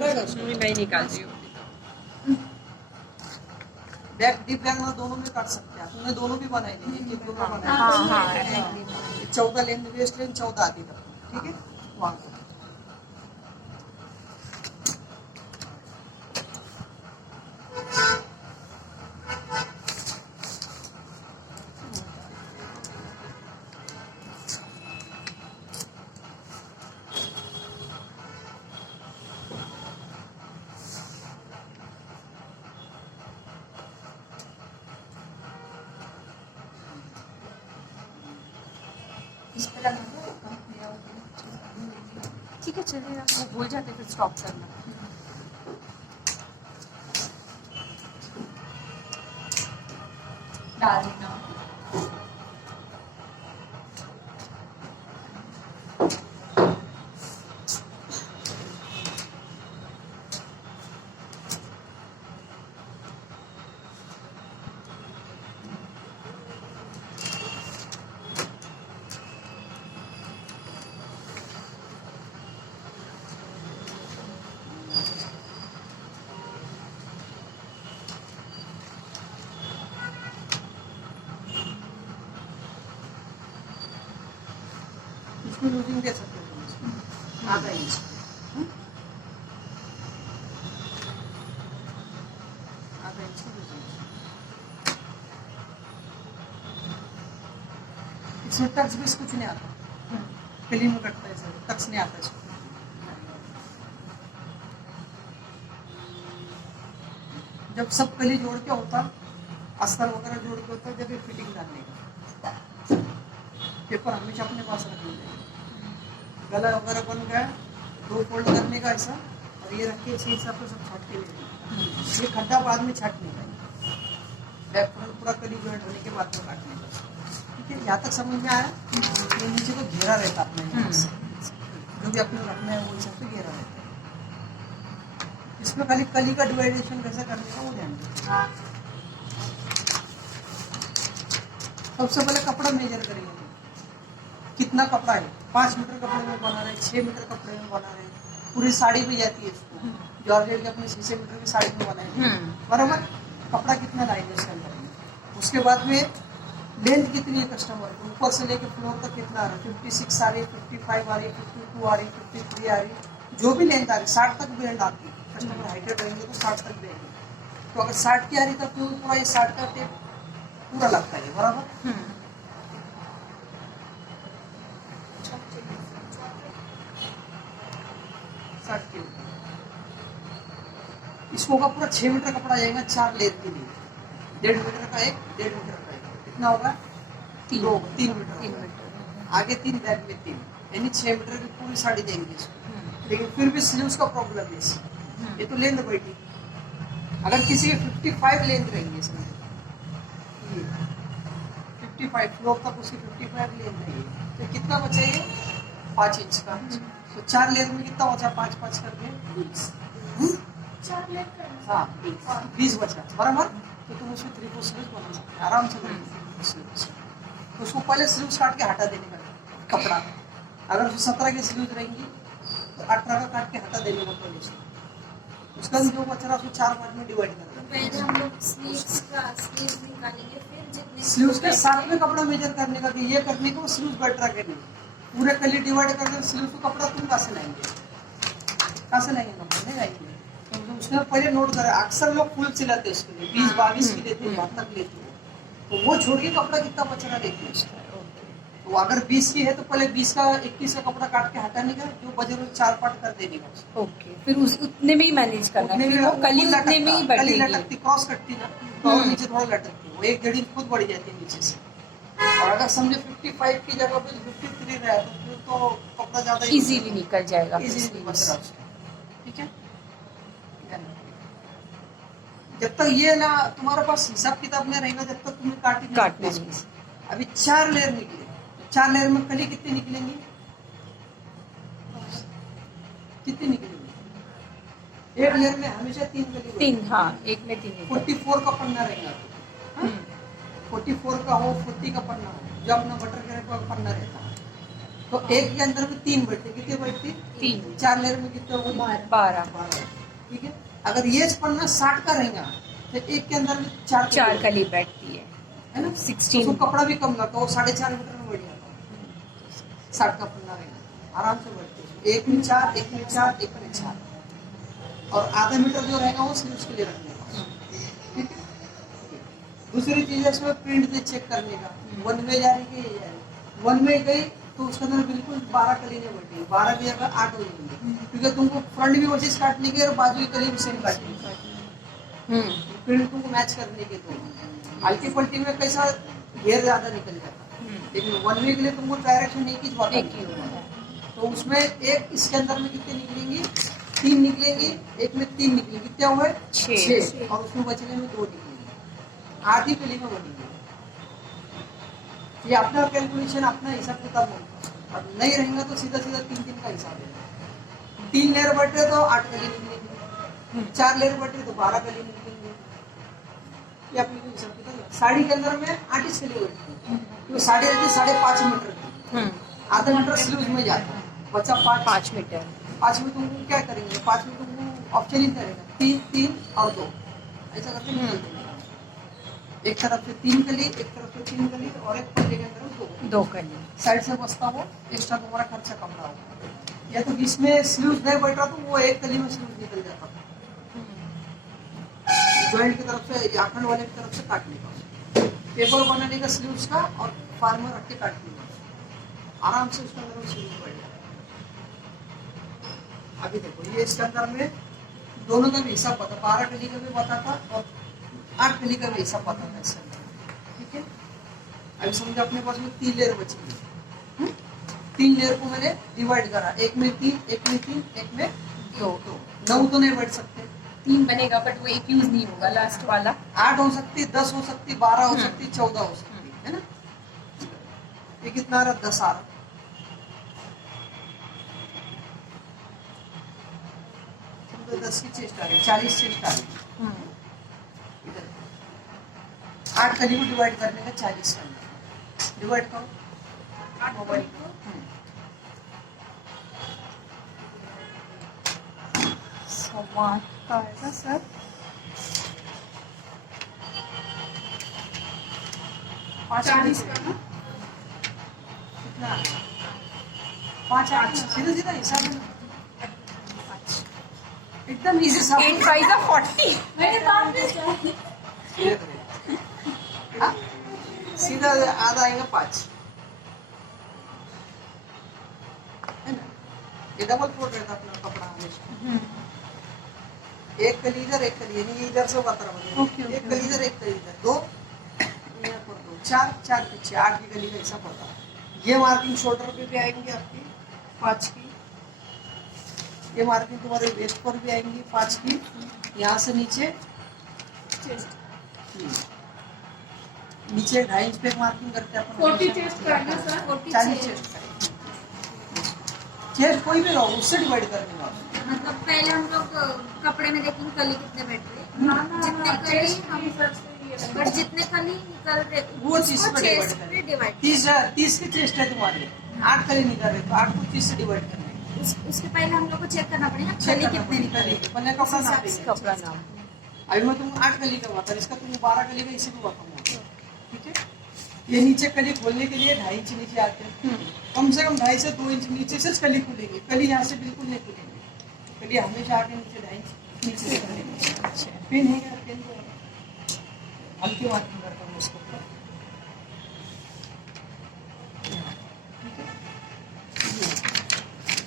मैं निकाल रही हूँ। बैक डीप बैक में दोनों में काट सकते हैं। तुमने दोनों भी बनाई थी, एक एक दोनों बनाई। हाँ 14 लेंथ वेस्ट लेंथ 14 आती तक, ठीक है। वहाँ इस पे लगाना ठीक है, चलेगा। वो भूल जाते फिर स्टॉप करना। डाल देना। इसमें लूजिंग दे सकते हो तुम इसमें। आधा इंच, आधा इंच की लूजिंग। इसमें टच भी कुछ नहीं आता, कली में कटता है सर, टच नहीं आता इसमें। जब सब कली जोड़ के होता, अस्तर वगैरह जोड़ के होता, जब ये फिटिंग डालने का पेपर हमेशा अपने पास रखना चाहिए। गला वगैरह बन गया, 2 फोल्ड करने का ऐसा, और ये रख के इसी हिसाब से सब छाट के लेंगे। ये खड्डा बाद में छाटने का, बैक फ्रंट पूरा कली जॉइंट होने के बाद में काटने का, ठीक है। यहाँ तक समझ में आया? ये नीचे को घेरा रहता अपने यहाँ से, जो भी अपने रखना है वो हिसाब से घेरा रहता है। इसमें खाली कली का डिवाइडेशन कैसे करने का वो ध्यान रखना। सबसे पहले कपड़ा मेजर करेंगे, कितना कपड़ा है। 5 मीटर कपड़े में बना रहे, 6 मीटर कपड़े में बना रहे, पूरी साड़ी भी जाती है इसको, जॉर्जेट के अपने 6 मीटर की साड़ी में बनाएंगे, बराबर। कपड़ा कितना लाएंगे इसके अंदर, उसके बाद में लेंथ कितनी है कस्टमर को, ऊपर से लेके फ्लोर तक कितना आ रहा है, 56 आ रही है, 55 आ रही है, 52 आ रही है, 53 आ रही है, जो भी लेंथ आ रही है, 60 तक भी लेंथ आती है। कस्टमर हाइटेड रहेंगे तो 60 तक देंगे। तो अगर 60 की आ रही तो पूरा ये 60 का टेप पूरा लगता है, बराबर। इसको का पूरा 6 मीटर कपड़ा जाएगा 4 लेयर के लिए, 1.5 मीटर का एक, 1.5 मीटर का एक, कितना होगा 3 मीटर, आगे 3 बैक में 3, यानी 6 मीटर की पूरी साड़ी देंगे इसको। लेकिन फिर भी स्लीव्स का प्रॉब्लम है, ये तो लेंथ बैठी। अगर किसी के 55 लेंथ रहेंगे इसमें, ये 55 फ्लोर तक उसकी 55 लेंथ रहेगी, तो कितना बचा ये 5 इंच का। तो 4 लेयर में कितना बचा, 5-5 करके 20, हाँ 20 बचा, बराबर। तो तुम उसमें 3/4 स्लीव्स बना सकते हैं आराम से स्लीव्स। तो उसको पहले स्लीव्स काट के हटा देने का कपड़ा। अगर उसमें 17 की स्लीव्स रहेंगी तो 18 का काट के हटा देने का पहले से। उसका जो बच रहा है उसको 4 पार्ट में डिवाइड कर देंगे। स्लीव्स के साथ में कपड़ा मेजर करने का, ये करने को स्लीव्स बैठ रखे नहीं, पूरे कली डिवाइड करके स्लीव्स को कपड़ा तुम कहाँ से लाएंगे, कहाँ से लाएंगे कपड़ा, नहीं लाएंगे। तो उसने पहले नोट करा, अक्सर लोग फुल सिलाते हैं उसके लिए, 20-22 की लेते हैं, 72 लेते हैं, तो वो छोड़ के कपड़ा कितना बच रहा देखते हैं उसका। तो अगर 20 की है तो पहले 20 का 21 का कपड़ा काट के हटाने का, जो बचे हुए 4 पार्ट कर देने का। ओके, फिर उतने में ही मैनेज करना है, फिर वो कली उतने में ही कली लटकती, क्रॉस कटती ना, तो और नीचे थोड़ा लटकती, वो 1 जड़ी खुद बढ़ जाती है नीचे से। और अगर समझे 55 की जगह पे 53 रहा है तो फिर तो कपड़ा ज्यादा इजीली निकल जाएगा, इजीली बच रहा है, ठीक है। जब तक ये ना तुम्हारे पास हिसाब किताब में रहेगा, जब तक तुम्हें काटना नहीं। अभी 4 लेयर निकले, 4 लेयर में कली कितनी निकलेंगी, कितनी निकलेंगी, एक लेयर में हमेशा 3 कली, 3, हाँ एक में 3, 44 का पन्ना रहेगा, 44 का हो, 40 का पन्ना हो, जो अपना बटर का पन्ना रहता है, तो एक के अंदर में 3 बैठते, कितने बैठती, 3, 4 लेयर में कितने हो, 12। ठीक है। अगर ये पन्ना 60 का रहेगा तो एक के अंदर में 4 4 कली बैठती है ना 16 तो कपड़ा भी कम लगता है, वो 4.5 मीटर में बढ़ जाता है। 60 का पन्ना रहेगा आराम से बढ़ते हैं, एक में 4, एक में 4, एक में 4, और आधा मीटर जो रहेगा वो स्लीव्स के लिए रखने का। ठीक है। दूसरी चीज है इसमें प्रिंट से चेक करने का, वन वे जा रही है, वन वे गई तो उसके अंदर बिल्कुल 12 कली नहीं बढ़ती, 12 की जगह 8 हो जाएंगे, क्योंकि तुमको फ्रंट भी वैसे काटने की और बाजू की कली भी सेम काटनी है, प्रिंट तुमको मैच करने के। तो हल्की पल्टी में कैसा घेर ज्यादा निकल जाता, लेकिन वन वे के लिए तुमको डायरेक्शन एक ही बात है, तो उसमें एक इसके अंदर में कितने निकलेंगी, 3 निकलेंगी, एक में 3 निकलेंगी, कितने हुए 6, और उसमें बचने में 2 निकलेंगे, आधी कली में बनेंगे। ये अपना कैलकुलेशन अपना हिसाब किताब होगा, और नहीं रहेगा तो सीधा सीधा 3 का हिसाब है। 3 लेयर बढ़ते तो 8 कली निकलेंगे, 4 लेयर बढ़ते तो 12 कली निकलेंगे। ये अपनी हिसाब किताब है। साड़ी के अंदर में 8 कली बैठती है, क्योंकि साड़ी रहती है 5.5 मीटर की, आधा मीटर स्लीव्स में जाता है, बच्चा 5 मीटर। 5 में तुमको क्या करेंगे, 5 में तुमको ऑप्शन ही करेगा 3, 3 और 2, ऐसा करके निकल देंगे। एक तरफ से 3 कली, एक तरफ से 3 कली, और एक पल्ले के अंदर 2 कली, साइड से बसता हो, एक्स्ट्रा तुम्हारा खर्चा कम रहा होगा। या तो इसमें स्लीव्स नहीं बैठ रहा तो वो एक कली में स्लीव्स निकल जाता है, जॉइंट की तरफ से, आखंड वाले की तरफ से काटने का, पेपर बनाने का स्लीव्स का, और फार्मर रख के काटने का, आराम से उसके अंदर स्लीव्स बैठ जाता है। अभी देखो ये इसके अंदर में दोनों का भी हिसाब पता, 12 कली का भी पता था और 8 कली का भी हिसाब पता था इसके अंदर। ठीक है। अभी समझो अपने पास में 3 लेयर बची, 3 लेयर को मैंने डिवाइड करा, एक में 3, एक में 3, एक में 2, 9 तो नहीं बैठ सकते, 3 बनेगा, बट वो एक यूज नहीं होगा लास्ट वाला। 8 हो सकती, 10 हो सकती, 12 हो सकती, 14 हो सकती है ना। ये कितना आ रहा, 10 आ रहा। तो 10 की चेस्ट आ रही, 40 चेस्ट आ रही। इधर 8 कली को डिवाइड करने का 40 करना, डिवाइड करो 8 मोबाइल को। सवाल का आएगा सर 40 का ना, कितना 5, 8 सीधा सीधा हिसाब है, एकदम इजी सा। 8 5 40 हाँ? सीधा आधा आएगा 5, है ना। ये डबल फोल्ड रहता अपना कपड़ा हमेशा, एक कली इधर, एक कली, यानी इधर से होगा तरफ, एक कली इधर, एक कली इधर, 2 यहाँ पर 2, 4 4 पीछे, 8 की कली का हिसाब होता है। ये मार्किंग शोल्डर पे भी आएंगे आपकी 5 की, ये मार्किंग तुम्हारे वेस्ट पर भी आएंगी 5 की, यहाँ से नीचे नीचे 2.5 इंच पे मार्किंग करते हैं अपन, 40 चेस्ट करना सर, 40 चेस्ट चेस्ट कोई भी रहो उससे डिवाइड करने का। मतलब पहले हम लोग कपड़े में देखेंगे कली कितने बैठ रहे, जितने कली हम, बट जितने कली निकल रहे वो चीज उसको पे चेस्ट डिवाइड पे डिवाइड, 30 की चेस्ट है तुम्हारी, 8 कली निकल रहे तो 8 को 30 से डिवाइड करना है। उसके पहले हम लोग को चेक करना पड़ेगा चेक कली करना कितने पड़ेगा, निकले। पहले कपड़ा नाप कपड़ा नाम। अभी मैं तुमको 8 कली का बता, इसका तुम 12 कली का इसी को बताऊंगा। ठीक है। ये नीचे कली खोलने के लिए 2.5 इंच नीचे आते हैं, कम से कम 2.5 से 2 इंच नीचे से कली खुलेगी, कली यहाँ से बिल्कुल नहीं खुलेगी, कली हमेशा आके नीचे 2.5 इंच नीचे से खुलेगी। पिन है क्या, पिन को हल्की मार्किंग करता हूँ उसको,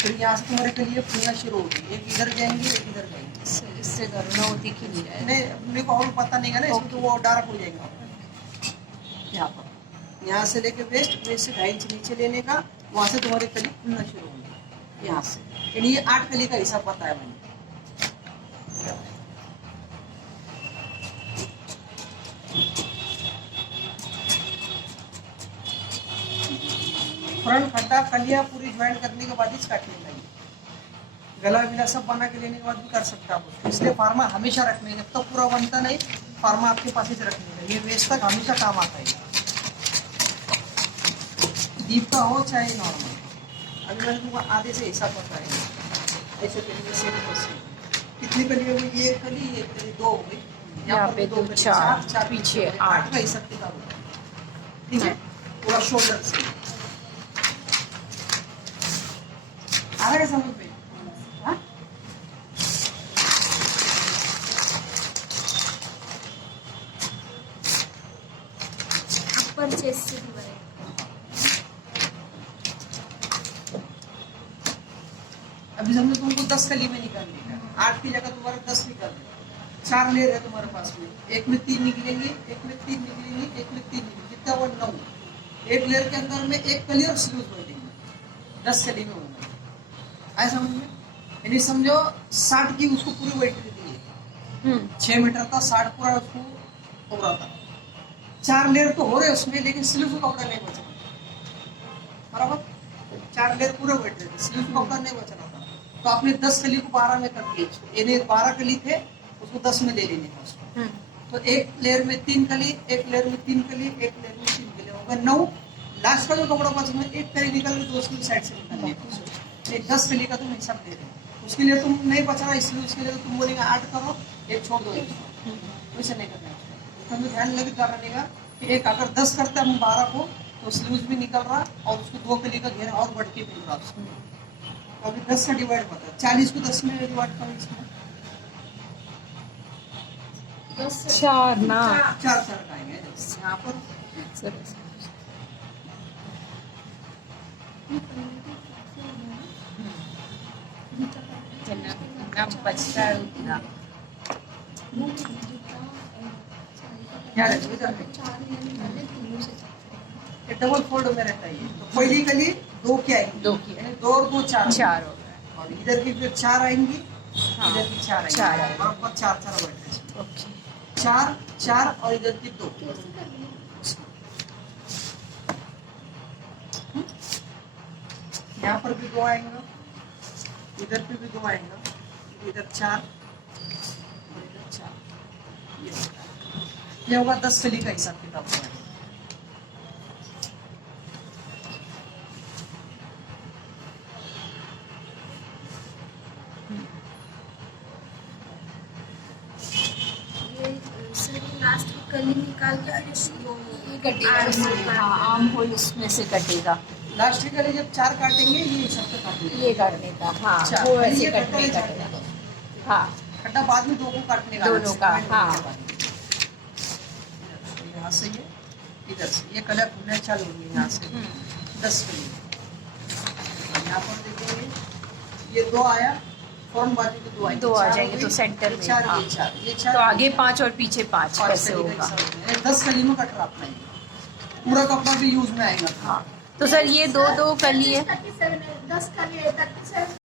फिर यहाँ से तुम्हारे कलिए खुलना शुरू होगी, एक इधर जाएंगे, एक इधर जाएंगे, इससे गणना होती कि नहीं रहा नहीं मेरे को और पता नहीं है ना, इसमें तो वो डार्क हो जाएगा। यहाँ पर यहाँ से लेके वेस्ट, वेस्ट से 2.5 इंच नीचे लेने का, वहाँ से तुम्हारी कली खुलना शुरू होगी यहाँ से, यानी ये 8 कली का हिसाब बताया मैंने। फ्रंट खड्डा कलिया पूरी ज्वाइंट करने के बाद ही काटने चाहिए, गला विला सब बना के लेने के बाद भी कर सकते आप उसको, इसलिए फार्मा हमेशा रखने, जब तक पूरा बनता नहीं फार्मा आपके पास ही रखने का, ये वेस्ट तक हमेशा काम आता है, दीप का हो चाहे नॉर्मल। अभी मैंने तुमको आधे से हिसाब बताया, ऐसे करेंगे सेम टू सेम। कितनी कली हो गई? एक कली, एक कली, दो हो गई। यहाँ पर पे भी दो, कली, चार, चार पीछे कली हो गई। 8 का हिसाब किताब होगा, ठीक है? पूरा शोल्डर से आ रहा है समझ में? हाँ? अपर चेस्ट से हुआ है। अभी समझो तुमको 10 कली में निकालने का, 8 की जगह तुम्हारा 10 निकाल देगा। 4 लेयर है तुम्हारे पास में, एक में 3 निकलेंगे, एक में 3 निकलेंगे, एक में 3 निकलेंगे, कितना हुआ? 9। एक लेयर के अंदर में एक कली और स्लूज बैठेंगे, 10 कली में होगा। आया समझ में? यानी समझो 60 की उसको पूरी वेट दी है, 6 मीटर था, 60 पूरा उसको हो रहा था। 4 लेयर तो हो रहे उसमें, लेकिन स्लीव का कपड़ा नहीं बच रहा, बराबर? 4 लेयर पूरे बैठ रहे थे, स्लीव का कपड़ा नहीं बच रहा था। तो आपने 10 कली को 12 में कर दिया, यानी 12 कली थे, उसको 10 में ले लेने था उसको। तो एक लेयर में 3 कली, एक लेयर में 3 कली, एक लेयर में 3 कली, हो गया 9। लास्ट का जो कपड़ा बच में एक कली निकल गई, तो उसकी साइड से निकल गई। 10 कली का तुम हिसाब दे रहे हो, उसके लिए तुम नहीं बच रहा, इसलिए उसके लिए तुम बोलेंगे 8 करो, एक छोड़ दो, वैसे नहीं करना है। हमें ध्यान लगे कर रहेगा कि एक अगर 10 करते हैं हम 12 को, तो स्लीव्स भी निकल रहा और उसको 2 कली का घेरा और बढ़ के मिल रहा उसको। तो अभी 10 का डिवाइड होता है, 40 को 10 में डिवाइड करो, इसमें 4 ना 4 का आएंगे यहाँ पर। बचता है उतना। क्या रहता है इधर में? ये डबल फोल्ड में रहता है ये। तो पहली कली 2 की आएंगी, 2 की, यानी 2 और 2 4 4 हो गए। और इधर की फिर 4 आएंगी, हाँ, इधर की 4 आएंगी, 4 आएंगी। बराबर 4 बैठ रहे हैं। ओके, 4 4 और इधर की 2। यहाँ पर भी 2 आएंगे, इधर पे भी 2 आएंगे, इधर 4 और इधर 4। ये होगा 10 कली का हिसाब किताब होगा। लास्ट की कली निकाल के फिर इसको ये कटेगा, हाँ, आर्म होल उसमें से कटेगा। लास्ट की कली जब 4 काटेंगे, ये हिसाब से काटेंगे, ये काटने का, हाँ, अच्छा, वो ये ऐसे खड्डा कटने नहीं का काटने कटेगा। का। हाँ, खड्डा बाद में 2 को काटने का, दोनों का, हाँ। यहाँ से ये इधर से ये कलर खुलने चालू होंगे, यहाँ से 10 कली। यहाँ पर देखेंगे ये 2 आया, फॉर्म बाजू के 2 आएंगे, 2 आ 4 जाएंगे, हो तो गई, सेंटर में, 4 हाँ। ये 4 ये 4 तो आगे 5 और पीछे 5 5 कैसे कली का होगा? हिसाब होगा। 10 कली में कट रहा अपना ये पूरा कपड़ा भी यूज में आएगा। हाँ, तो सर ये 2 कली है। 37 है, 10 कली है, 37